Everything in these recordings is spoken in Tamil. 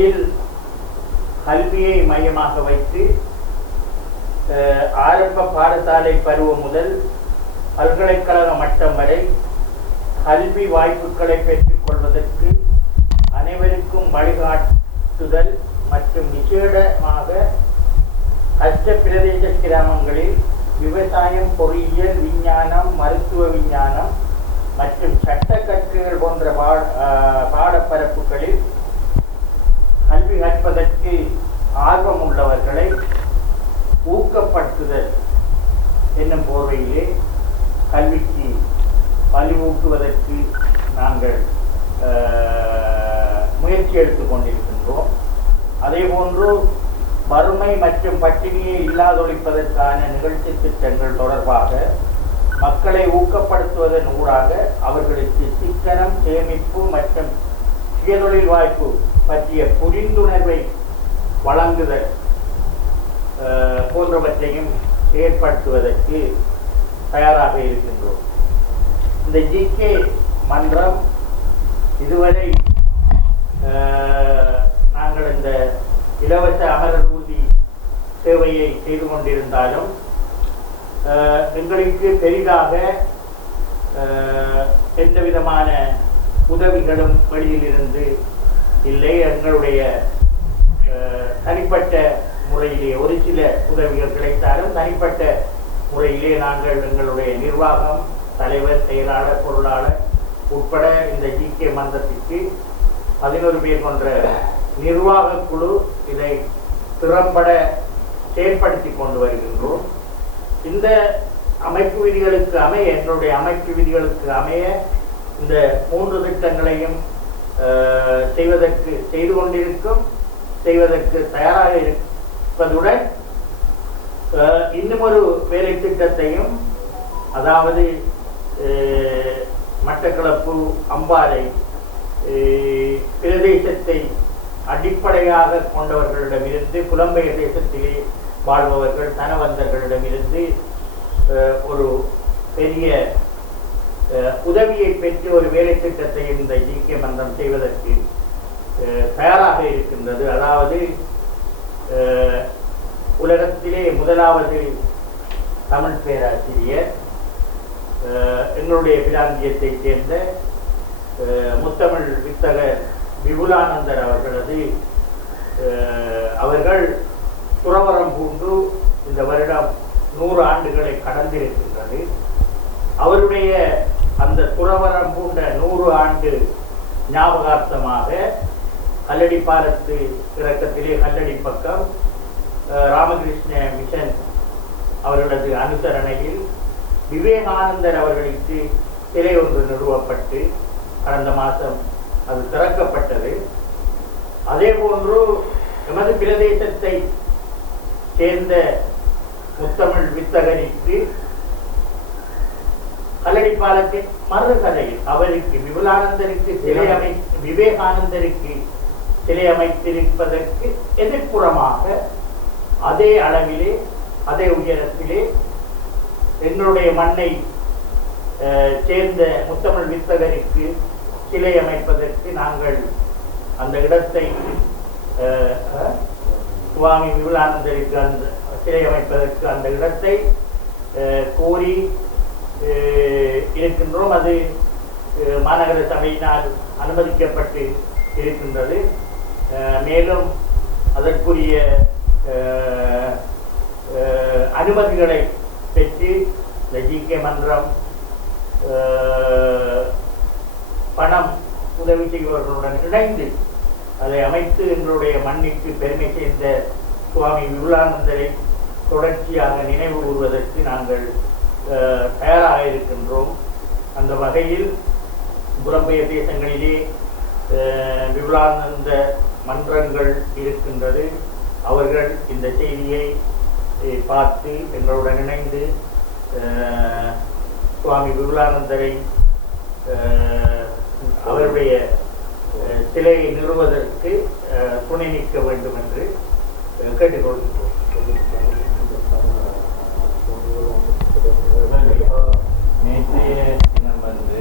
வகையில் கல்வியை மையமாக வைத்து ஆரம்ப பாடசாலை பருவம் முதல் பல்கலைக்கழக மட்டம் வரை கல்வி வாய்ப்புகளை பெற்றுக் கொள்வதற்கு அனைவருக்கும் வழிகாட்டுதல் மற்றும் விசேடமாக கஷ்ட பிரதேச கிராமங்களில் விவசாயம் பொறியியல் விஞ்ஞானம் மருத்துவ விஞ்ஞானம் மற்றும் சட்ட கற்றுகள் போன்ற பா கற்பதற்கு ஆர்வம் உள்ளவர்களை ஊக்கப்படுத்துதல் என்னும் போர்வையிலே கல்விக்கு வலிவூட்டுவதற்கு நாங்கள் முயற்சி எடுத்துக் கொண்டிருக்கின்றோம். அதே போன்று வறுமை மற்றும் பட்டினியை இல்லாதொழிப்பதற்கான நிகழ்ச்சி திட்டங்கள் தொடர்பாக மக்களை ஊக்கப்படுத்துவதன் ஊடாக அவர்களுக்கு சிக்கனம் சேமிப்பு மற்றும் சுயதொழில் வாய்ப்பு பற்றிய புரிந்துணர்வை வழங்குதல் போன்றவற்றையும் ஏற்படுத்துவதற்கு தயாராக இருக்கின்றோம். இந்த ஜிகே மன்றம் இதுவரை நாங்கள் இந்த இலவச அமரர் ஊதி சேவையை செய்து கொண்டிருந்தாலும் எங்களுக்கு பெரிதாக எந்த விதமான உதவிகளும் வெளியிலிருந்து இல்லை எங்களுடைய தனிப்பட்ட முறையிலே ஒரு சில உதவிகள் கிடைத்தாலும் தனிப்பட்ட முறையிலே நாங்கள் எங்களுடைய நிர்வாகம் தலைவர் செயலாளர் பொருளாளர் உட்பட இந்த ஜிகே மன்றத்திற்கு பதினோரு பேர் கொண்ட நிர்வாக குழு இதை திறம்பட செயல்படுத்தி கொண்டு வருகின்றோம். இந்த அமைப்பு விதிகளுக்கு அமைய என்னுடைய அமைப்பு விதிகளுக்கு அமைய இந்த மூன்று திட்டங்களையும் செய்வதற்கு செய்து கொண்டிருக்கும் செய்வதற்கு தயாராக இருப்பதுடன் அஹ், இன்னும் ஒரு வேலை திட்டத்தையும் அதாவது அஹ், மட்டக்களப்பு அம்பாறை பிரதேசத்தை அடிப்படையாக கொண்டவர்களிடமிருந்து புலம்பெயர் தேசத்திலே வாழ்பவர்கள் தனவந்தர்களிடமிருந்து அஹ், ஒரு பெரிய உதவியை பெற்று ஒரு வேலை திட்டத்தை இந்த ஜிகே மன்றம் செய்வதற்கு தயாராக இருக்கின்றது. அதாவது உலகத்திலே முதலாவது தமிழ் பேராசிரியர் எங்களுடைய பிராந்தியத்தைச் சேர்ந்த அஹ், முத்தமிழ் வித்தகர் விபுலானந்தர் அவர்களது அவர்கள் துறவரம் பூண்டு இந்த வருடம் நூறு ஆண்டுகளை கடந்திருக்கின்றது. அவருடைய அந்த துறவரம் பூண்ட நூறு ஆண்டு ஞாபகார்த்தமாக கல்லடி பாலத்து இறக்கத்திலே கல்லடி பக்கம் ராமகிருஷ்ண மிஷன் அவர்களது அனுசரணையில் விவேகானந்தர் அவர்களுக்கு சிலை ஒன்று நிறுவப்பட்டு கடந்த மாதம் அது திறக்கப்பட்டது. அதே போன்று எமது பிரதேசத்தை சேர்ந்த முத்தமிழ் வித்தகரிக்கு கல்லடி பாலத்தின் மறுகதையில் அவருக்கு விபுலானந்தருக்கு சிலை அமை விவேகானந்தருக்கு சிலை அமைத்திருப்பதற்கு எதிர்ப்புறமாக அதே அளவிலே அதே உயரத்திலே எங்களுடைய மண்ணை சேர்ந்த முத்தமிழ் வித்தகருக்கு சிலை அமைப்பதற்கு நாங்கள் அந்த இடத்தை சுவாமி விபுலானந்தருக்கு அந்த சிலை அமைப்பதற்கு அந்த இடத்தை கோரி இருக்கின்றோம். அது மாநகர சபையினால் அனுமதிக்கப்பட்டு இருக்கின்றது. மேலும் அதற்குரிய அனுமதிகளை பெற்று இந்த ஜிகே மன்றம் பணம் உதவி செய்பவர்களுடன் இணைந்து அதை அமைத்து எங்களுடைய மண்ணிற்கு பெருமை சேர்ந்த சுவாமி விபுலானந்தரை தொடர்ச்சியாக நினைவு கூறுவதற்கு நாங்கள் தயாராக இருக்கின்றோம் அந்த வகையில் புலம்பெயர் தேசங்களிலே விபுலானந்த மன்றங்கள் இருக்கின்றது. அவர்கள் இந்த செய்தியை பார்த்து எங்களுடன் இணைந்து சுவாமி விபுலானந்தரை அவருடைய சிலையை நிறுவதற்கு துணை நிற்க வேண்டும் என்று கேட்டுக்கொள்கின்றோம். நேற்றைய தினம் வந்து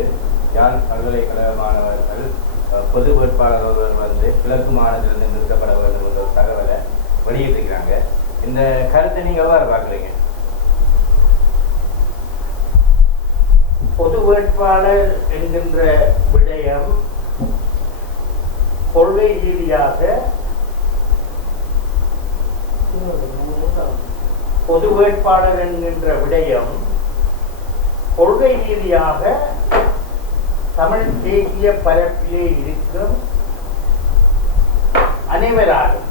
யாழ் பல்கலைக்கழக மாணவர்கள் பொது வேட்பாளர் ஒருவர் வந்து கிழக்கு மாநிலத்திலிருந்து நிறுத்தப்பட வேண்டும் என்ற ஒரு தகவலை வெளியிட்டிருக்கிறாங்க இந்த கருத்தை நீங்க எவ்வாறு பார்க்குறீங்க பொது வேட்பாளர் என்கின்ற விடயம் கொள்கை ரீதியாக பொது வேட்பாளர் என்கின்ற விடயம் கொள்கை ரீதியாக தமிழ் தேசிய பரப்பிலே இருக்கும் அனைவராலும்.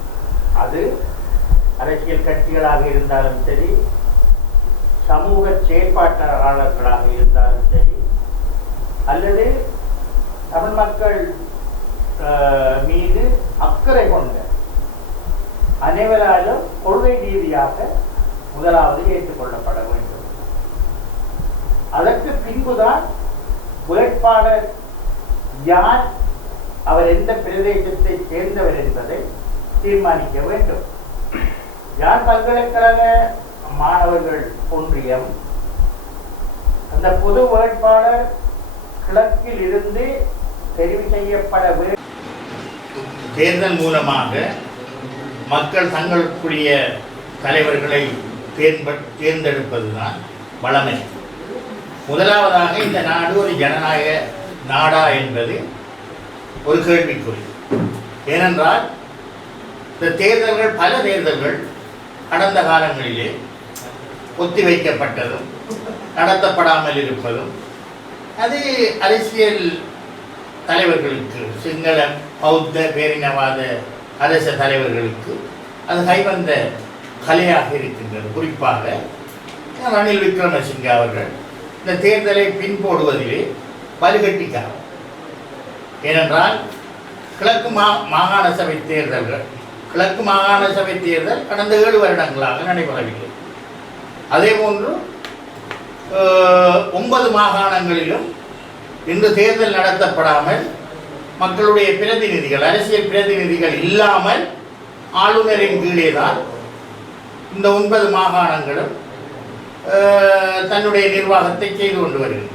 அது அரசியல் கட்சிகளாக இருந்தாலும் சரி சமூக செயற்பாட்டாளர்களாக இருந்தாலும் சரி அல்லது தமிழ் மக்கள் மீது அக்கறை கொண்ட அனைவராலும் கொள்கை ரீதியாக முதலாவது ஏற்றுக்கொள்ளப்பட வேண்டும். அதற்கு பின்புதான் வேட்பாளர் யார் அவர் எந்த பிரதேசத்தை சேர்ந்தவர் என்பதை தீர்மானிக்க வேண்டும். யார் பல்கலைக்கழக மாணவர்கள் ஒன்றியம் அந்த பொது வேட்பாளர் கிழக்கில் இருந்து தெரிவு செய்யப்பட வேண்டும் தேர்தல் மூலமாக மக்கள் தங்களுக்குரிய தலைவர்களை தேர்ம்ப தேர்ந்தெடுப்பதுதான் வளமை. முதலாவதாக இந்த நாடு ஒரு ஜனநாயக நாடா என்பது ஒரு கேள்விக்குறி. ஏனென்றால் இந்த தேர்தல்கள் பல தேர்தல்கள் கடந்த காலங்களிலே ஒத்திவைக்கப்பட்டதும் நடத்தப்படாமல் இருப்பதும் அது அரசியல் தலைவர்களுக்கு சிங்கள பௌத்த பேரினவாத அரச தலைவர்களுக்கு அது கைவந்த கலையாக இருக்கின்றது. குறிப்பாக ரணில் விக்ரமசிங்க அவர்கள் இந்த தேர்தலை பின்போடுவதிலே வலுகட்டிக்காரர் ஏனென்றால் கிழக்கு மா மாகாண சபை தேர்தல்கள் கிழக்கு மாகாண சபை தேர்தல் கடந்த ஏழு வருடங்களாக நடைபெறவில்லை. அதே போன்று ஒன்பது மாகாணங்களிலும் இன்று தேர்தல் நடத்தப்படாமல் மக்களுடைய பிரதிநிதிகள் அரசியல் பிரதிநிதிகள் இல்லாமல் ஆளுநரின் கீழே தான் இந்த ஒன்பது மாகாணங்களும் தன்னுடைய நிர்வாகத்தை செய்து கொண்டு வருகின்றன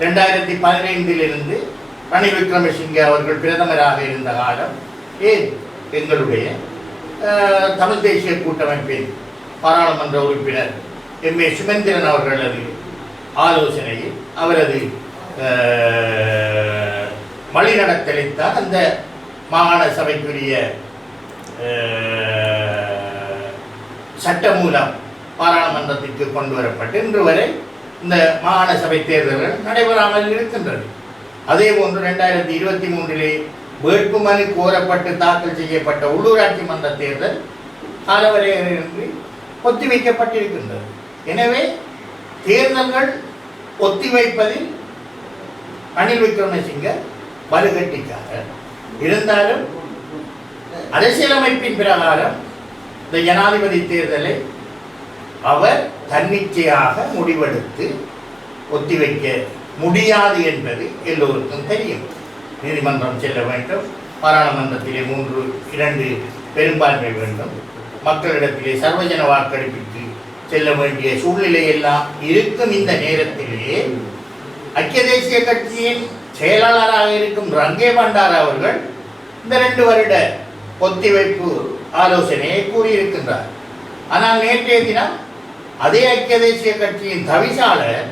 ரெண்டாயிரத்தி பதினைந்திலிருந்து ரணில் விக்ரமசிங்கே அவர்கள் பிரதமராக இருந்த காலம் ஏன் எங்களுடைய தமிழ் தேசிய கூட்டமைப்பின் பாராளுமன்ற உறுப்பினர் எம். ஏ. சுமந்திரன் அவர்களது ஆலோசனையில் அவரது அஹ், வழிநடத்தலைத்தான் அந்த மாகாண சபைக்குரிய சட்டமூலம் பாராளுமன்றத்திற்கு கொண்டு வரப்பட்டு இன்று வரை இந்த மாகாண சபை தேர்தல்கள் நடைபெறாமல் இருக்கின்றது. அதே போன்று ரெண்டாயிரத்தி இருபத்தி மூன்றிலே வேட்புமனு கோரப்பட்டு தாக்கல் செய்யப்பட்ட உள்ளூராட்சி மன்ற தேர்தல் காலவரையின்றி ஒத்திவைக்கப்பட்டிருக்கின்றது. எனவே தேர்தல்கள் ஒத்திவைப்பதில் ரணில் விக்ரமசிங்க வலுகட்டிக்காக. இருந்தாலும் அரசியலமைப்பின் பிரகாரம் இந்த ஜனாதிபதி தேர்தலை அவர் தன்னிச்சையாக முடிவெடுத்து ஒத்திவைக்க முடியாது என்பது எல்லோருக்கும் தெரியும். நீதிமன்றம் செல்ல வேண்டும். பாராளுமன்றத்திலே மூன்று இரண்டு பெரும்பான்மை வேண்டும். மக்களிடத்திலே சர்வஜன வாக்கெடுப்பிற்கு செல்ல வேண்டிய சூழ்நிலை எல்லாம் இருக்கும் இந்த நேரத்திலேயே ஐக்கிய தேசிய கட்சியின் செயலாளராக இருக்கும் ரங்கே பண்டார் அவர்கள் இந்த ரெண்டு வருட ஒத்திவைப்பு ஆலோசனையை கூறியிருக்கின்றார். ஆனால் நேற்றைய தினம் அதே ஐக்கிய தேசிய கட்சியின் தவிசாளர்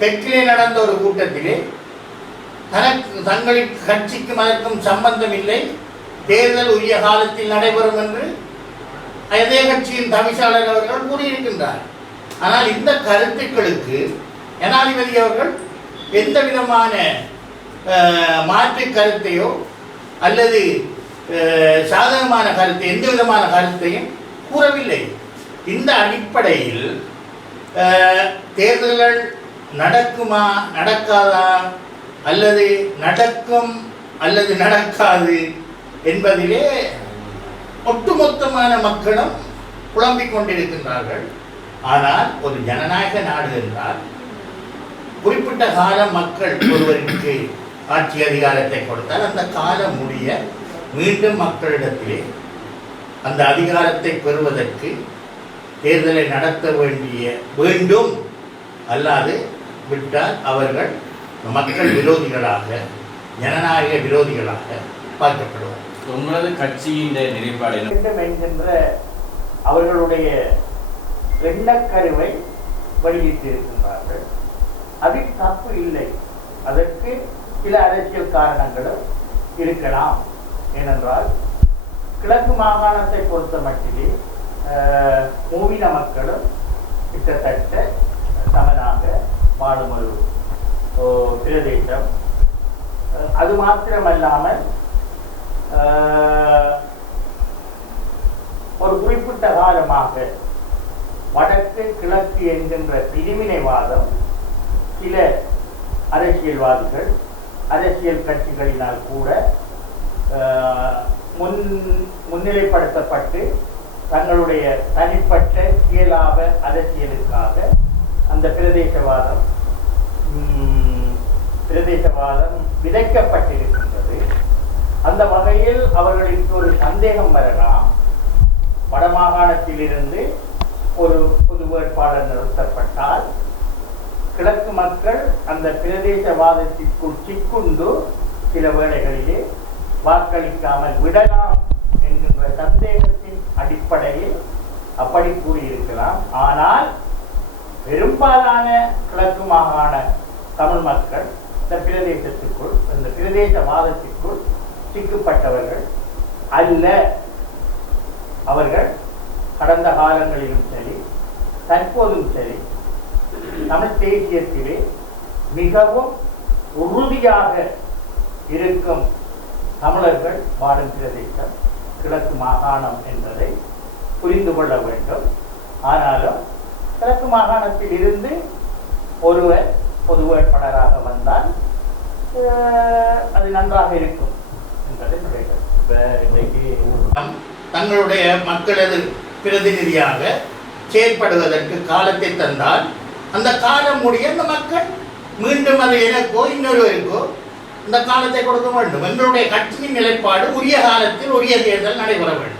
தெற்கிலே நடந்த ஒரு கூட்டத்திலே தனக்கு தங்களின் கட்சிக்கும் அதற்கும் சம்பந்தம் இல்லை தேர்தல் உரிய காலத்தில் நடைபெறும் என்று அதே கட்சியின் தவிசாளர் அவர்கள் கூறியிருக்கின்றார். ஆனால் இந்த கருத்துக்களுக்கு ஜனாதிபதி அவர்கள் எந்த விதமான மாற்று கருத்தையோ அல்லது சாதகமான கருத்து எந்த விதமான கருத்தையும் கூறவில்லை. இந்த அடிப்படையில் தேர்தல்கள் நடக்குமா நடக்காதா அல்லது நடக்கும் அல்லது நடக்காது என்பதிலே ஒட்டுமொத்தமான மக்களும் புலம்பிக் கொண்டிருக்கின்றார்கள். ஆனால் ஒரு ஜனநாயக நாடு என்றால் குறிப்பிட்ட கால மக்கள் ஒருவருக்கு ஆட்சி அதிகாரத்தை கொடுத்தால் அந்த காலம் முடிய மீண்டும் மக்களிடத்திலே அந்த அதிகாரத்தை பெறுவதற்கு தேர்தலை நடத்த வேண்டிய வேண்டும். அல்லாது விட்டால் அவர்கள் மக்கள் விரோதிகளாக ஜனநாயக விரோதிகளாக பார்க்கப்படுவார் உங்களது கட்சியின் நிலைப்பாடு வேண்டும் என்கின்ற அவர்களுடைய எண்ணக்கருவை வெளியிட்டிருக்கின்றார்கள் அதில் தப்பு இல்லை. அதற்கு சில அரசியல் காரணங்களும் இருக்கலாம். ஏனென்றால் கிழக்கு மாகாணத்தை பொறுத்த மட்டிலே அஹ், மூவின மக்களும் கிட்டத்தட்ட சமனாக வாழும் ஒரு பிரதேசம். அது மாத்திரமல்லாமல் ஒரு குறிப்பிட்ட காலமாக வடக்கு கிழக்கு என்கின்ற பிரிவினைவாதம் சில அரசியல்வாதிகள் அரசியல் கட்சிகளினால் கூட முன் முன்னிலைப்படுத்தப்பட்டு தங்களுடைய தனிப்பட்ட சுயலாப அரசியலுக்காக அந்த பிரதேசவாதம் பிரதேசவாதம் விதைக்கப்பட்டிருக்கின்றது. அந்த வகையில் அவர்களுக்கு ஒரு சந்தேகம் வரலாம். வடமாகாணத்திலிருந்து ஒரு பொது வேட்பாளர் நிறுத்தப்பட்டால் கிழக்கு மக்கள் அந்த பிரதேசவாதத்திற்குள் சிக்குண்டு சில வேளைகளிலே வாக்களிக்காமல் விடலாம் என்கின்ற சந்தேகத்தின் அடிப்படையில் அப்படி கூறியிருக்கலாம். ஆனால் பெரும்பாலான கிழக்கு மாகாண தமிழ் மக்கள் இந்த பிரதேசத்துக்குள் இந்த பிரதேசவாதத்திற்குள் சிக்கப்பட்டவர்கள் அல்ல. அவர்கள் கடந்த காலங்களிலும் சரி தற்போதும் சரி தமிழ் தேசியத்திலே மிகவும் உறுதியாக இருக்கும் தமிழர்கள் வாழும் பிரதேசம் கிழக்கு மாகாணம் என்பதை புரிந்து கொள்ள வேண்டும். ஆனாலும் கிழக்கு மாகாணத்தில் இருந்து ஒருவர் பொது வேட்பாளராக வந்தால் அது நன்றாக இருக்கும் என்பதை நுழைகள் தங்களுடைய மக்களது பிரதிநிதியாக செயற்படுவதற்கு காலத்தை தந்தால் அந்த காலம் முடிய அந்த மக்கள் மீண்டும் அதை எனக்கோ இன்னொருவருக்கோ இந்த காலத்தை கொடுக்க வேண்டும். எங்களுடைய கட்சியின் நிலைப்பாடு உரிய காலத்தில் உரிய தேர்தல் நடைபெற வேண்டும்.